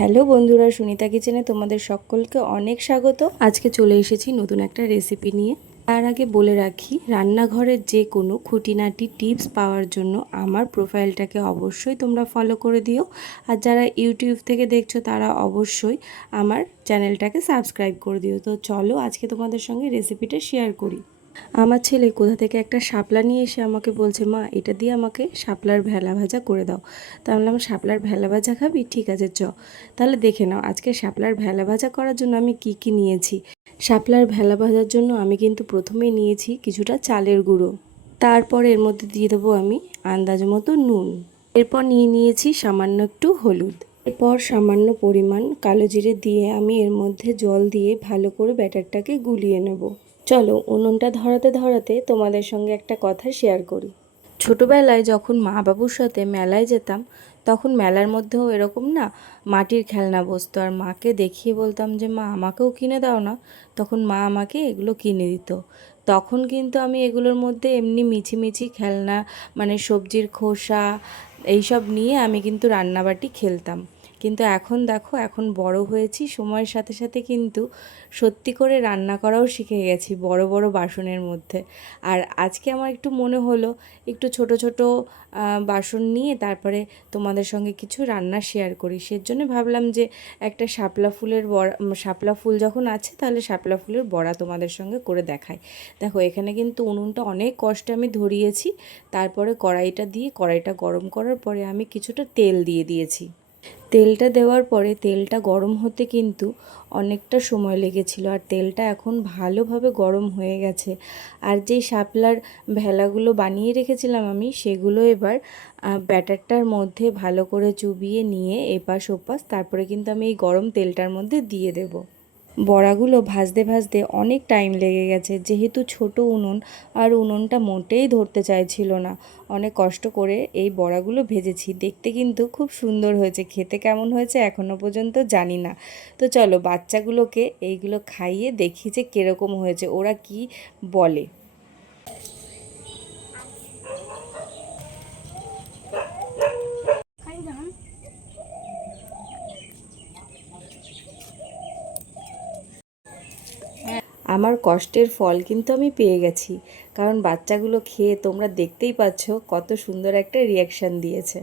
Hello বন্ধুরা, সুনিতা কিচেনে তোমাদের সকলকে অনেক স্বাগত। আজকে চলে এসেছি নতুন একটা রেসিপি নিয়ে। তার আগে বলে রাখি, রান্নাঘরের যে কোনো খুঁটিনাটি টিপস পাওয়ার জন্য আমার প্রোফাইলটাকে অবশ্যই তোমরা ফলো করে দিও। আর যারা ইউটিউব থেকে দেখছ, তারা অবশ্যই আমার চ্যানেলটাকে সাবস্ক্রাইব করে দিও। তো চলো আজকে তোমাদের সঙ্গে রেসিপিটা শেয়ার করি। আমার ছেলে কোথা থেকে একটা শাপলা নিয়ে এসে আমাকে বলছে, মা, এটা দিয়ে আমাকে শাপলার ভেলা ভাজা করে দাও। তা আমি বললাম, শাপলার ভেলা ভাজা খাবি? ঠিক আছে, চ। তাহলে দেখে নাও, আজকে শাপলার ভেলা ভাজা করার জন্য আমি কি কি নিয়েছি। শাপলার ভেলা ভাজার জন্য আমি কিন্তু প্রথমে নিয়েছি কিছুটা চালের গুঁড়ো। তারপর এর মধ্যে দিয়ে দেবো আমি আন্দাজ মতো নুন। এরপর নিয়ে নিয়েছি সামান্য একটু হলুদ। এরপর সামান্য পরিমাণ কালো জিরে দিয়ে আমি এর মধ্যে জল দিয়ে ভালো করে ব্যাটারটাকে গুলিয়ে নেব। চলো, উনুনটা ধরাতে ধরাতে তোমাদের সঙ্গে একটা কথা শেয়ার করি। ছোটোবেলায় যখন মা বাবুর সাথে মেলায় যেতাম, তখন মেলার মধ্যেও এরকম না, মাটির খেলনা বসতো। আর মাকে দেখিয়ে বলতাম যে, মা, আমাকেও কিনে দাও না। তখন মা আমাকে এগুলো কিনে দিত। তখন কিন্তু আমি এগুলোর মধ্যে এমনি মিছিমিছি খেলনা মানে সবজির খোসা, এইসব নিয়ে আমি কিন্তু রান্নাবাটি খেলতাম। কিন্তু এখন দেখো, এখন বড় হয়েছি, সময়ের সাথে সাথে কিন্তু সত্যি করে রান্না করাও শিখে গেছি বড় বড় বাসনের মধ্যে। আর আজকে আমার একটু মনে হলো, একটু ছোট ছোট বাসন নিয়ে তারপরে তোমাদের সঙ্গে কিছু রান্না শেয়ার করি। সেজন্য ভাবলাম যে একটা শাপলা ফুলের বড়া শাপলা ফুল যখন আছে তাহলে শাপলা ফুলের বড়া তোমাদের সঙ্গে করে দেখাই। দেখো, এখানে কিন্তু উনুনটা অনেক কষ্টে আমি ধরিয়েছি, তারপরে কড়াইটা দিয়ে, কড়াইটা গরম করার পরে আমি কিছুটা তেল দিয়ে দিয়েছি। তেলটা দেওয়ার পরে তেলটা গরম হতে কিন্তু অনেকটা সময় লেগেছিল আর তেলটা এখন ভালোভাবে গরম হয়ে গেছে। আর যেই শাপলার ভেলাগুলো বানিয়ে রেখেছিলাম আমি, সেগুলো এবার ব্যাটারটার মধ্যে ভালো করে চুবিয়ে নিয়ে এপাশ ওপাশ, তারপরে কিন্তু আমি এই গরম তেলটার মধ্যে দিয়ে দেবো। বড়াগুলো ভাজতে ভাজতে অনেক টাইম লেগে গেছে। যেহেতু ছোট উনুন, আর উনুনটা মোটেই ধরতে চাইছিল না। অনেক কষ্ট করে এই বড়াগুলো ভেজেছি। দেখতে কিন্তু খুব সুন্দর হয়েছে। খেতে কেমন হয়েছে এখনও পর্যন্ত জানি না। তো চলো বাচ্চাগুলোকে এইগুলো খাইয়ে দেখি যে কীরকম হয়েছে। ওরা কি বলে? আমার কষ্টের ফল কিন্তু আমি পেয়ে গেছি। কারণ বাচ্চাগুলো খেয়ে তোমরা দেখতেই পাচ্ছ কত সুন্দর একটা রিয়াকশান দিয়েছে।